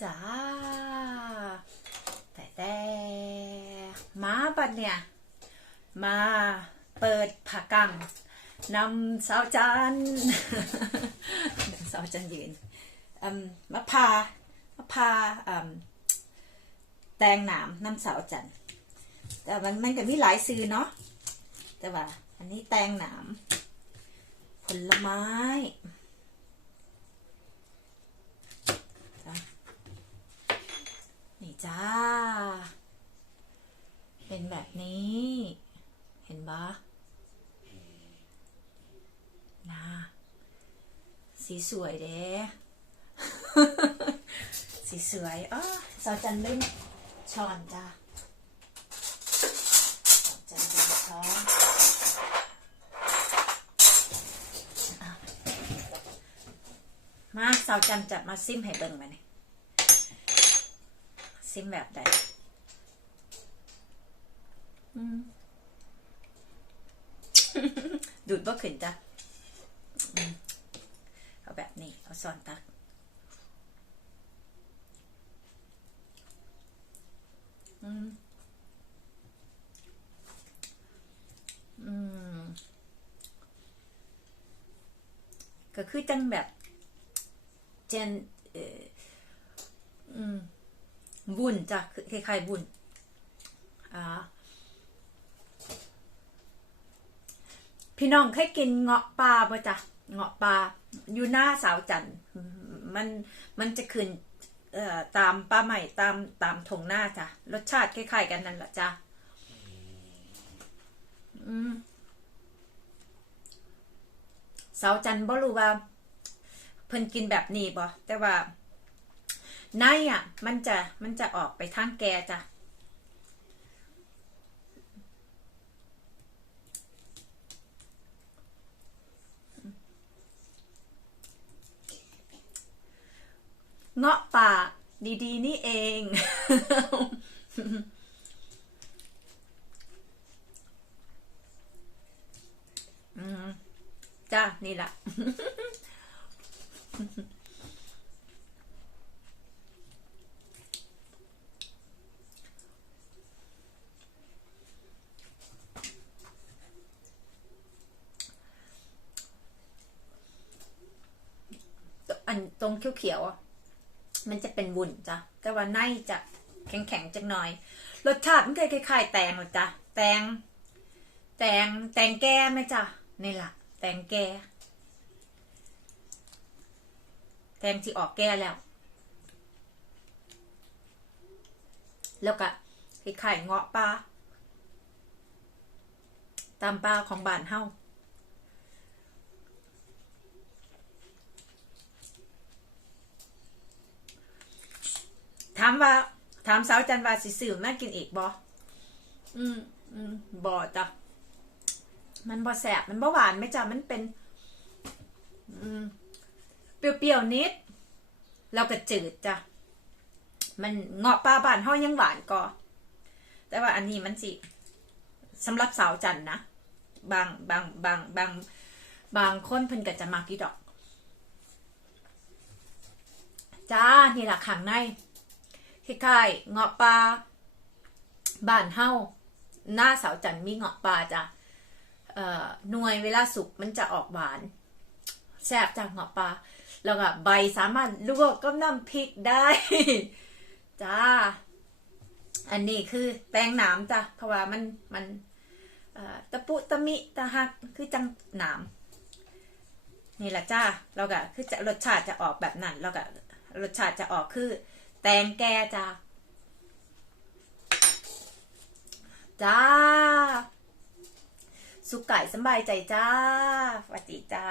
จ้า แต่แต่มาบัดเนี่ย มาเปิดผักกังนำสาวจันสาวจันยืนมมะพร้าวมะพร้าวแตงหนามน้ำสาวจันแต่มันมันก็มีหลายซื้อเนาะแต่ว่า อันนี้แตงหนาม ผลไม้จ้ะนี่ จ้า เป็นแบบนี้ เห็นปะนะสีสวยเด้ สีสวยอ๋อสาวจันเล่นช้อนจ้าสาวจันเล่นช้อนมาสาวจันจะมาซิมให้เบิ่งมาเนี่ย ซิมแบบใดอืมดูดบ่ขึ้นจ้ะอืมเอาแบบนี้ เอาซอนตักอืมอืมก็คือจังแบบเจนเอ่ออืม บุญจ้ะคล้ายๆบุญอ่าพี่น้องเคยกินเงาะปลาป่ะจ๊ะเงาะปลาอยู่หน้าสาวจันมันมันจะขึ้นเอ่อตามปลาใหม่ตามตามทงหน้าจ้ะรสชาติคล้ายๆกันนั่นแหละจ้ะสาวจันบ่รู้ว่า เพิ่นกินแบบนี้บ่แต่ว่า ในอะ มันจะมันจะออกไปทางแกจ้ะเงาะป่าดี ๆ นี่เอง จ้า นี่ละ อันตรงเขียวๆมันจะเป็นวุ้นจ้ะแต่ว่าในจะแข็งๆจักหน่อย รสชาติมันก็คล้ายๆแตงหรอจ้ะแตง แตงแตงแก้ไหมจ้ะนี่ละแตงแก้แตงที่ออกแก้แล้ว แล้วก็คล้ายๆเงาะปลาตามปลาของบ้านเฮาามว่า ถามสาวจันว่าสิซื้อมากินอีกบ่อืมอืมบ่จ้ะมันบ่แสบมันบ่หวานไหม่จ้ะมันเป็น อืมเปรี้ยวๆนิด แล้วก็จืดจ้ะมันเงาะปลาบ้านเฮายังหวานก็แต่ว่าอันนี้มันสิสำหรับสาวจันนะบางบางบางบางบางคนเพิ่นก็จะมากี่ดอก จ้า นี่ล่ะข้างใน คล้ายๆเงาะปลาบ้านเฮาหน้าเสาจันมีเงาะปลาจ้ะเอ่อหน่วยเวลาสุกมันจะออกหวานแซ่บจากเงาะปลาแล้วก็ใบสามารถลวกกับน้ำพริกได้จ้าอันนี้คือแป้งหนามจ้ะเพราะว่ามันมันตะปุตะมิตะหักคือจังหนามนี่แหละจ้าเราก็คือจะรสชาติจะออกแบบนั้นแล้วก็รสชาติจะออกคือ แตงแกจ้าจ้า สุขไก่สบายใจจ้าสวัสดีจ้า